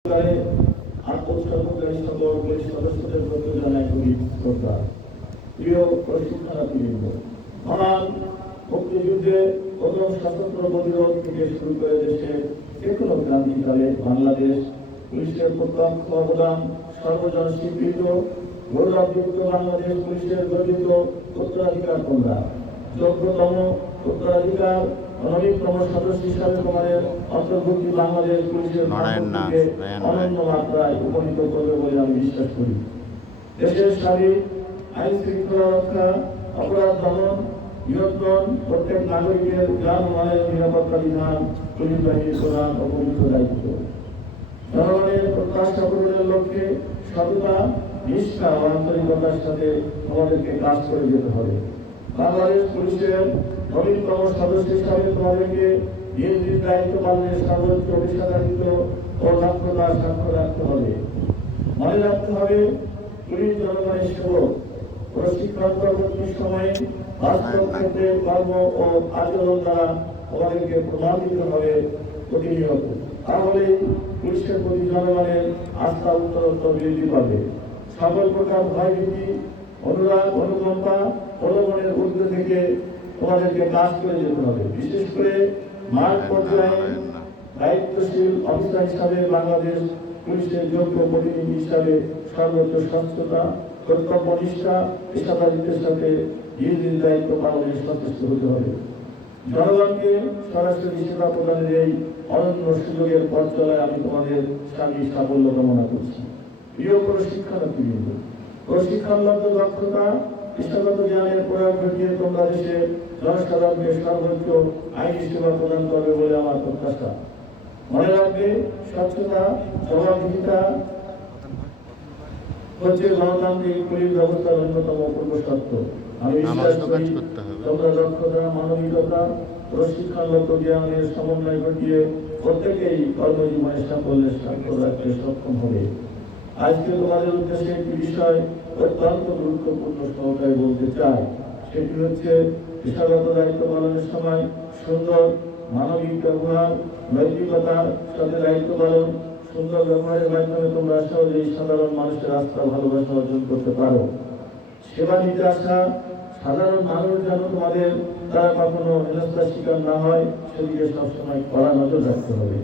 আত্মোৎসর্গকারী সকল পুলিশ সদস্যদের প্রতি জানাই করি শ্রদ্ধা। প্রিয় প্রশিক্ষণার্থীবৃন্দ, মহান মুক্তিযুদ্ধে প্রথম স্বতন্ত্র প্রতিরোধ থেকে শুরু করে দেশের যে কোনো ক্রান্তিকালে বাংলাদেশ পুলিশের প্রত্যক্ষ অবদান সর্বজন স্বীকৃত। গৌরবযুক্ত বাংলাদেশ পুলিশের গঠিত উত্তরাধিকার তোমরা যোগ্যতম উত্তরাধিকার অনবীতম সদস্য হিসাবে তোমাদের অন্তর্ভুক্তি বাংলাদেশ পুলিশের অনন্য মাত্রায় উপনীত করবে বলে আমি বিশ্বাস করি। দেশের স্বাভাবিক আইন শৃঙ্খলা রক্ষা, অপরাধ দমন, নিয়ন্ত্রণ, প্রত্যেক নাগরিকের গ্রাম মানের নিরাপত্তা বিধান পুলিশ বাহিনীর প্রধান ও পবিত্র দায়িত্ব। জনগণের প্রত্যাশা পূরণের লক্ষ্যে সততা, নিষ্ঠা ও আন্তরিকতার সাথে আমাদেরকে কাজ করে যেতে হবে। বাংলাদেশ পুলিশের নবীনতম সদস্য হিসাবে তোমাদেরকে নিজ নিজ দায়িত্ব পালনের সর্বোচ্চ পেশাদারিত্ব ও দক্ষতার স্বাক্ষর রাখতে হবে। মনে রাখতে হবে, পুলিশ জনগণের সেবক। প্রশিক্ষণ পরবর্তী সময়ে বাস্তব ক্ষেত্রে কর্ম ও আচরণ দ্বারা তোমাদেরকে প্রভাবিত হবে প্রতিনিয়ত। তাহলে পুলিশের প্রতি জনগণের আস্থা উত্তরোত্তর বৃদ্ধি পাবে। সকল প্রকার ভয়ভীতি, অনুরাগ, অনুকম্পা, প্রলোভনের ঊর্ধ্বে থেকে তোমাদেরকে কাজ করে যেতে হবে। বিশেষ করে মাঠ পর্যায়ে দায়িত্বশীল অফিসার হিসাবে বাংলাদেশ পুলিশের যোগ্য প্রতিনিধি হিসাবে সর্বোচ্চ স্বচ্ছতা, কর্তব্যনিষ্ঠা, পেশাদারিত্বের সাথে নিজ নিজ দায়িত্ব পালনে সচেষ্ট হতে হবে। জনগণকে সরাসরি সেবা প্রদানের এই অনন্য সুযোগের পথ চলায় আমি তোমাদের স্বামী সাফল্য কামনা করছি। প্রিয় প্রশিক্ষণার্থীবৃন্দ, প্রশিক্ষণগত দক্ষতা, পেশাগত জ্ঞানের প্রয়োগ ঘটিয়ে তোমরা দেশের জনসাধারণকে সর্বোচ্চ আইনি সেবা প্রদান করবে বলে আমার প্রত্যাশা। মনে রাখবে, স্বচ্ছতা, জবাবদিহিতা হচ্ছে গণতান্ত্রিক পুলিশ ব্যবস্থার অন্যতম পূর্ব শর্ত। আমি বিশ্বাস করি তোমরা দক্ষতা, মানবিকতা, প্রশিক্ষণগত জ্ঞানের সমন্বয় ঘটিয়ে প্রত্যেকেই কর্মজীবনের সাফল্যের স্বাক্ষর রাখতে সক্ষম হবে। আজকে তোমাদের উদ্দেশ্যে একটি বিষয় অত্যন্ত গুরুত্বপূর্ণ সহকারে বলতে চাই। সেটি হচ্ছে পেশাগত দায়িত্ব পালনের সময় সুন্দর মানবিক ব্যবহার, নৈতিকতার সাথে দায়িত্ব পালন। সুন্দর ব্যবহারের মাধ্যমে তোমরা সহজেই সাধারণ মানুষের আস্থা, ভালোবাসা অর্জন করতে পারো। সেবা নিতে আসা সাধারণ মানুষ যেন তোমাদের দ্বারা কখনো হেনস্থার শিকার না হয়, সেদিকে সবসময় কড়া নজর রাখতে হবে।